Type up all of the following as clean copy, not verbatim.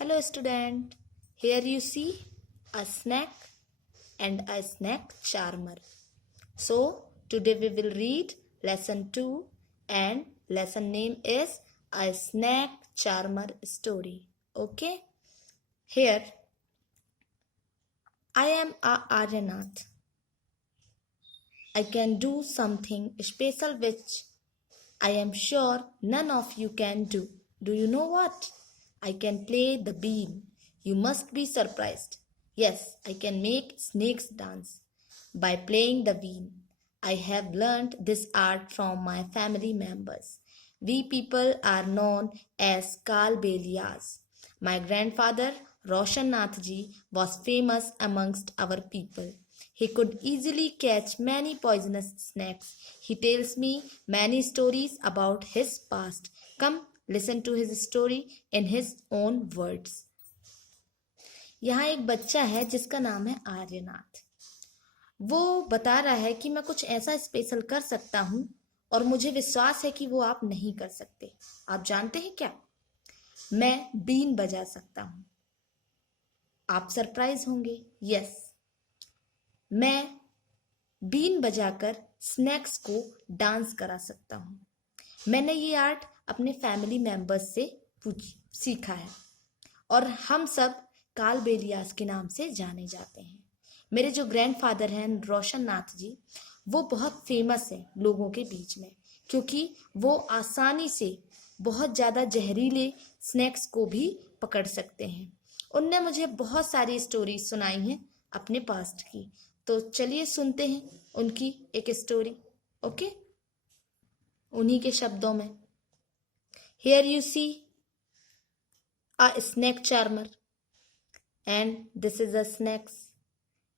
Hello student, here you see a snack and a snack charmer. So today we will read lesson 2 and lesson name is a snack charmer story. Okay, here I am a Aryanath. I can do something special which I am sure none of you can do. Do you know what? I can play the bean. You must be surprised. Yes, I can make snakes dance by playing the bean. I have learned this art from my family members. We people are known as Kalbelias. My grandfather, Roshan Nathji, was famous amongst our people. He could easily catch many poisonous snakes. He tells me many stories about his past. Come, listen to his story in his own words. यहाँ एक बच्चा है जिसका नाम है आर्यनाथ। वो बता रहा है कि मैं कुछ ऐसा स्पेशल कर सकता हूँ और मुझे विश्वास है कि वो आप नहीं कर सकते। आप जानते हैं क्या? मैं बीन बजा सकता हूँ। आप सरप्राइज होंगे। यस, मैं बीन बजाकर स्नैक्स को डांस करा सकता हूँ। मैंने ये आर्ट अपने फैमिली मेंबर्स से सीखा है और हम सब कालबेलियास के नाम से जाने जाते हैं। मेरे जो ग्रैंडफादर हैं रोशन नाथ जी, वो बहुत फेमस हैं लोगों के बीच में, क्योंकि वो आसानी से बहुत ज़्यादा जहरीले स्नैक्स को भी पकड़ सकते हैं। उनने मुझे बहुत सारी स्टोरी सुनाई हैं अपने पास्ट की। तो चलिए सुनते हैं उनकी एक स्टोरी। ओके, उन्हीं के शब्दों में। Here you see a snake charmer, and this is a snacks,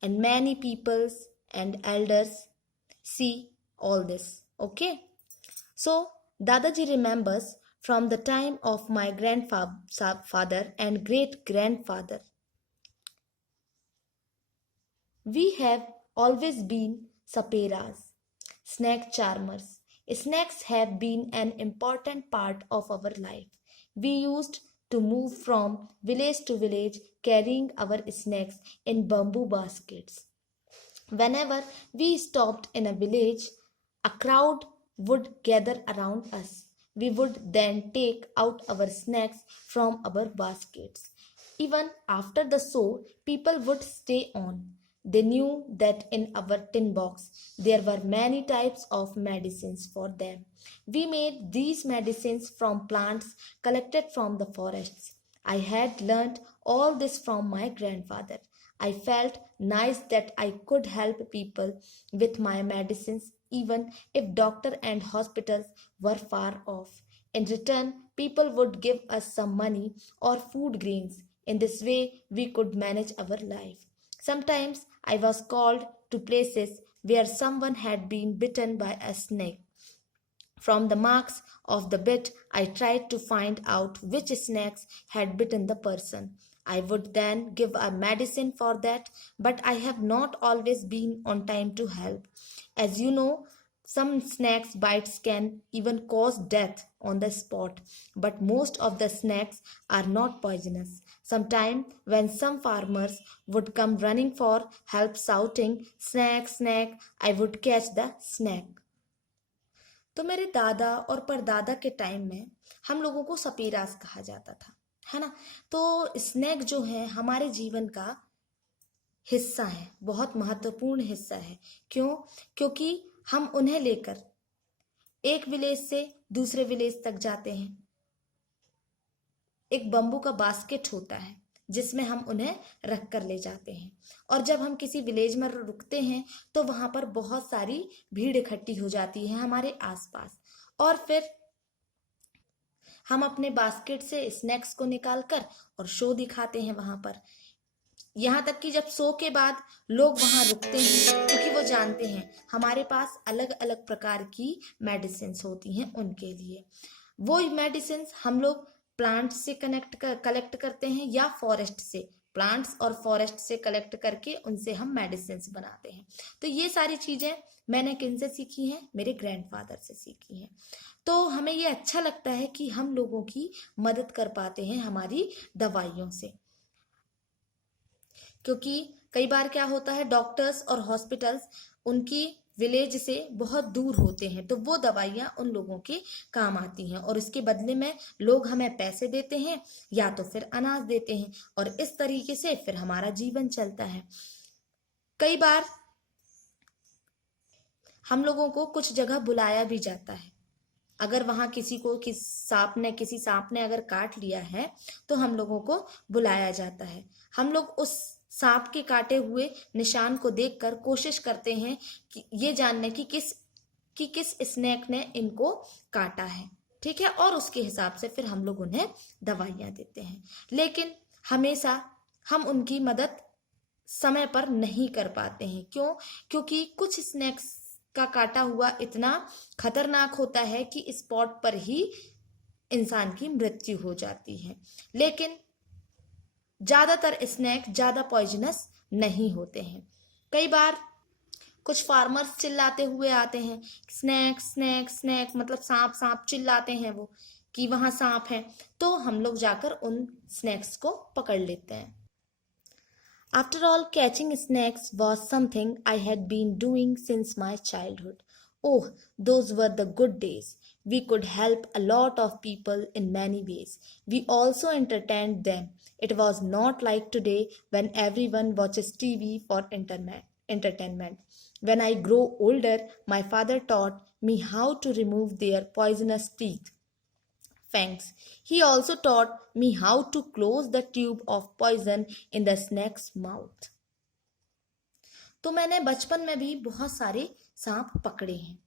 and many peoples and elders see all this. Okay, so Dadaji remembers from the time of my grandfather and great grandfather. We have always been saperas, snack charmers. Snacks have been an important part of our life. We used to move from village to village carrying our snacks in bamboo baskets. Whenever we stopped in a village, a crowd would gather around us. We would then take out our snacks from our baskets. Even after the show, people would stay on. They knew that in our tin box there were many types of medicines for them. We made these medicines from plants collected from the forests. I had learnt all this from my grandfather. I felt nice that I could help people with my medicines even if doctor and hospitals were far off. In return, people would give us some money or food grains. In this way, we could manage our life. Sometimes I was called to places where someone had been bitten by a snake. From the marks of the bit, I tried to find out which snakes had bitten the person. I would then give a medicine for that, but I have not always been on time to help. As you know, some snakes bites can even cause death on the spot, but most of the snakes are not poisonous. Sometimes when some farmers would come running for help shouting, "Snake, snake," I would catch the snake. तो मेरे दादा और परदादा के time में हम लोगों को सपेरास कहा जाता था, है ना। तो स्नैक जो है हमारे जीवन का हिस्सा है, बहुत महत्वपूर्ण हिस्सा है। क्यों? क्योंकि हम उन्हें लेकर एक विलेज से दूसरे विलेज तक जाते हैं। एक बम्बू का बास्केट होता है जिसमें हम उन्हें रख कर ले जाते हैं, और जब हम किसी विलेज में रुकते हैं तो वहां पर बहुत सारी भीड़ इकट्ठी हो जाती है हमारे आसपास, और फिर हम अपने बास्केट से स्नैक्स को निकालकर और शो दिखाते हैं वहां पर। यहाँ तक कि जब शो के बाद लोग वहां रुकते हैं, क्योंकि वो जानते हैं हमारे पास अलग अलग प्रकार की मेडिसिन होती हैं उनके लिए। वो मेडिसिन हम लोग प्लांट से कलेक्ट करते हैं या फॉरेस्ट से प्लांट्स और फॉरेस्ट से कलेक्ट करके उनसे हम मेडिसिन बनाते हैं। तो ये सारी चीजें मैंने किनसे सीखी हैं? मेरे ग्रैंडफादर से सीखी हैं। तो हमें ये अच्छा लगता है कि हम लोगों की मदद कर पाते हैं हमारी दवाइयों से, क्योंकि कई बार क्या होता है, डॉक्टर्स और हॉस्पिटल्स उनकी विलेज से बहुत दूर होते हैं, तो वो दवाइयाँ उन लोगों के काम आती हैं और इसके बदले में लोग हमें पैसे देते हैं या तो फिर अनाज देते हैं, और इस तरीके से फिर हमारा जीवन चलता है। कई बार हम लोगों को कुछ जगह बुलाया भी जाता है। अगर वहां किसी सांप ने अगर काट लिया है तो हम लोगों को बुलाया जाता है। हम लोग उस सांप के काटे हुए निशान को देखकर कोशिश करते हैं कि ये जानने की किस स्नेक ने इनको काटा है, ठीक है, और उसके हिसाब से फिर हम लोग उन्हें दवाइयां देते हैं। लेकिन हमेशा हम उनकी मदद समय पर नहीं कर पाते हैं। क्यों? क्योंकि कुछ स्नेक्स का काटा हुआ इतना खतरनाक होता है कि स्पॉट पर ही इंसान की मृत्यु हो जाती है। लेकिन ज्यादातर स्नेक ज्यादा पॉइजनस नहीं होते हैं। कई बार कुछ फार्मर्स चिल्लाते हुए आते हैं, स्नेक स्नेक स्नेक, मतलब सांप सांप चिल्लाते हैं वो कि वहां सांप है, तो हम लोग जाकर उन स्नेक्स को पकड़ लेते हैं। After all, catching snakes was something I had been doing since my childhood. Oh, those were the good days. We could help a lot of people in many ways. We also entertained them. It was not like today when everyone watches TV for entertainment. When I grow older, my father taught me how to remove their poisonous teeth. Fangs. He also taught me how to close the tube of poison in the snake's mouth. तो मैंने बचपन में भी बहुत सारे सांप पकड़े हैं।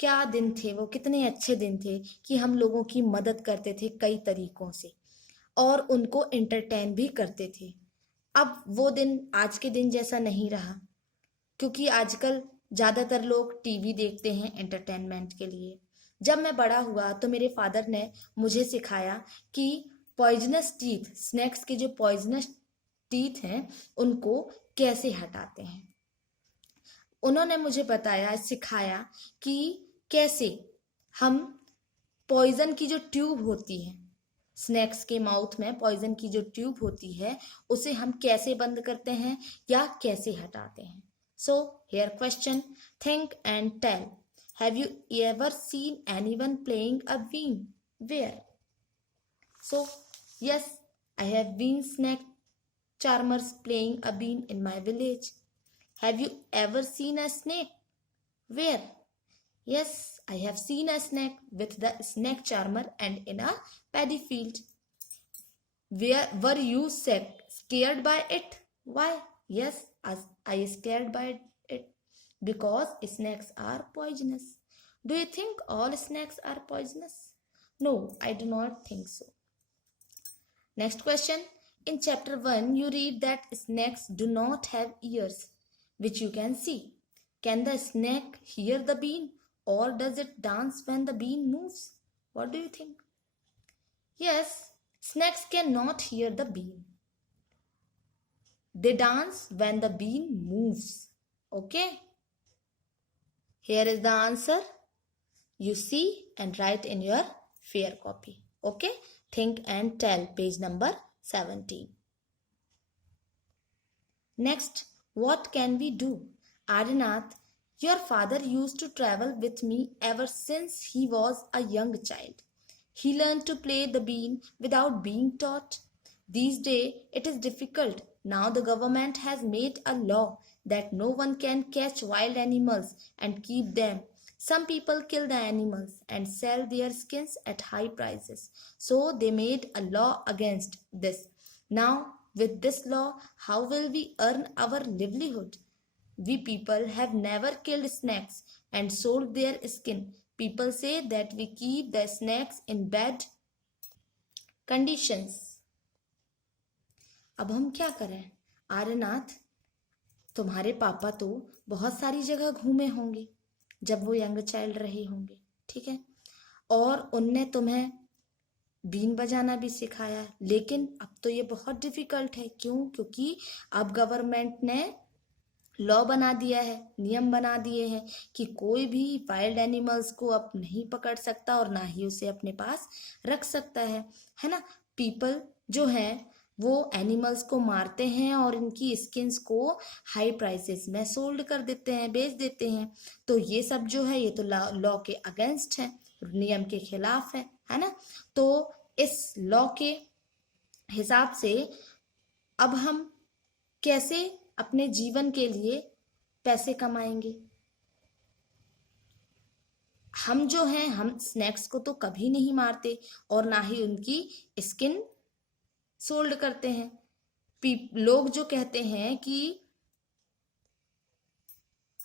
क्या दिन थे वो, कितने अच्छे दिन थे कि हम लोगों की मदद करते थे कई तरीकों से और उनको एंटरटेन भी करते थे। अब वो दिन आज के दिन जैसा नहीं रहा, क्योंकि आजकल ज्यादातर लोग टीवी देखते हैं एंटरटेनमेंट के लिए। जब मैं बड़ा हुआ तो मेरे फादर ने मुझे सिखाया कि पॉइजनस टीथ, स्नेक्स के जो पॉइजनस टीथ हैं उनको कैसे हटाते हैं। उन्होंने मुझे सिखाया कि कैसे हम पॉइजन की जो ट्यूब होती है, स्नेक्स के माउथ में पॉइजन की जो ट्यूब होती है, उसे हम कैसे बंद करते हैं या कैसे हटाते हैं। So here question, think and tell. Have you ever seen anyone playing a bean? Where? So, yes, I have been snake charmers playing a bean in my village. Have you ever seen a snake? Where? Yes, I have seen a snake with the snake charmer and in a paddy field. Were you scared by it? Why? Yes, I scared by it. Because snakes are poisonous. Do you think all snakes are poisonous? No, I do not think so. Next question. In chapter 1, you read that snakes do not have ears, which you can see. Can the snake hear the bean, or does it dance when the bean moves? What do you think? Yes, snakes cannot hear the bean. They dance when the bean moves. Okay? Here is the answer. You see and write in your fair copy. Okay? Think and tell, page number 17. Next, what can we do? Arinath, your father used to travel with me ever since he was a young child. He learned to play the bean without being taught. These days, it is difficult. Now the government has made a law that no one can catch wild animals and keep them. Some people kill the animals and sell their skins at high prices. So they made a law against this. Now, with this law, how will we earn our livelihood? We people have never killed snakes and sold their skin. People say that we keep the snakes in bad conditions. अब हम क्या करें? आर्यनाथ, तुम्हारे पापा तो बहुत सारी जगह घूमे होंगे जब वो यंग चाइल्ड रहे होंगे, ठीक है, और उनने तुम्हें बीन बजाना भी सिखाया। लेकिन अब तो ये बहुत डिफिकल्ट है। क्यों? क्योंकि अब गवर्नमेंट ने लॉ बना दिया है, नियम बना दिए हैं कि कोई भी वाइल्ड एनिमल्स को अब नहीं पकड़ सकता और ना ही उसे अपने पास रख सकता है ना। पीपल जो है वो एनिमल्स को मारते हैं और इनकी स्किन्स को हाई प्राइसेस में सोल्ड कर देते हैं, बेच देते हैं। तो ये सब जो है ये तो लॉ के अगेंस्ट है, नियम के खिलाफ है ना। तो इस लॉ के हिसाब से अब हम कैसे अपने जीवन के लिए पैसे कमाएंगे? हम जो हैं हम स्नैक्स को तो कभी नहीं मारते और ना ही उनकी स्किन सोल्ड करते हैं। लोग जो कहते हैं कि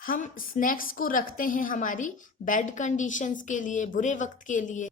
हम स्नैक्स को रखते हैं हमारी बैड कंडीशंस के लिए, बुरे वक्त के लिए,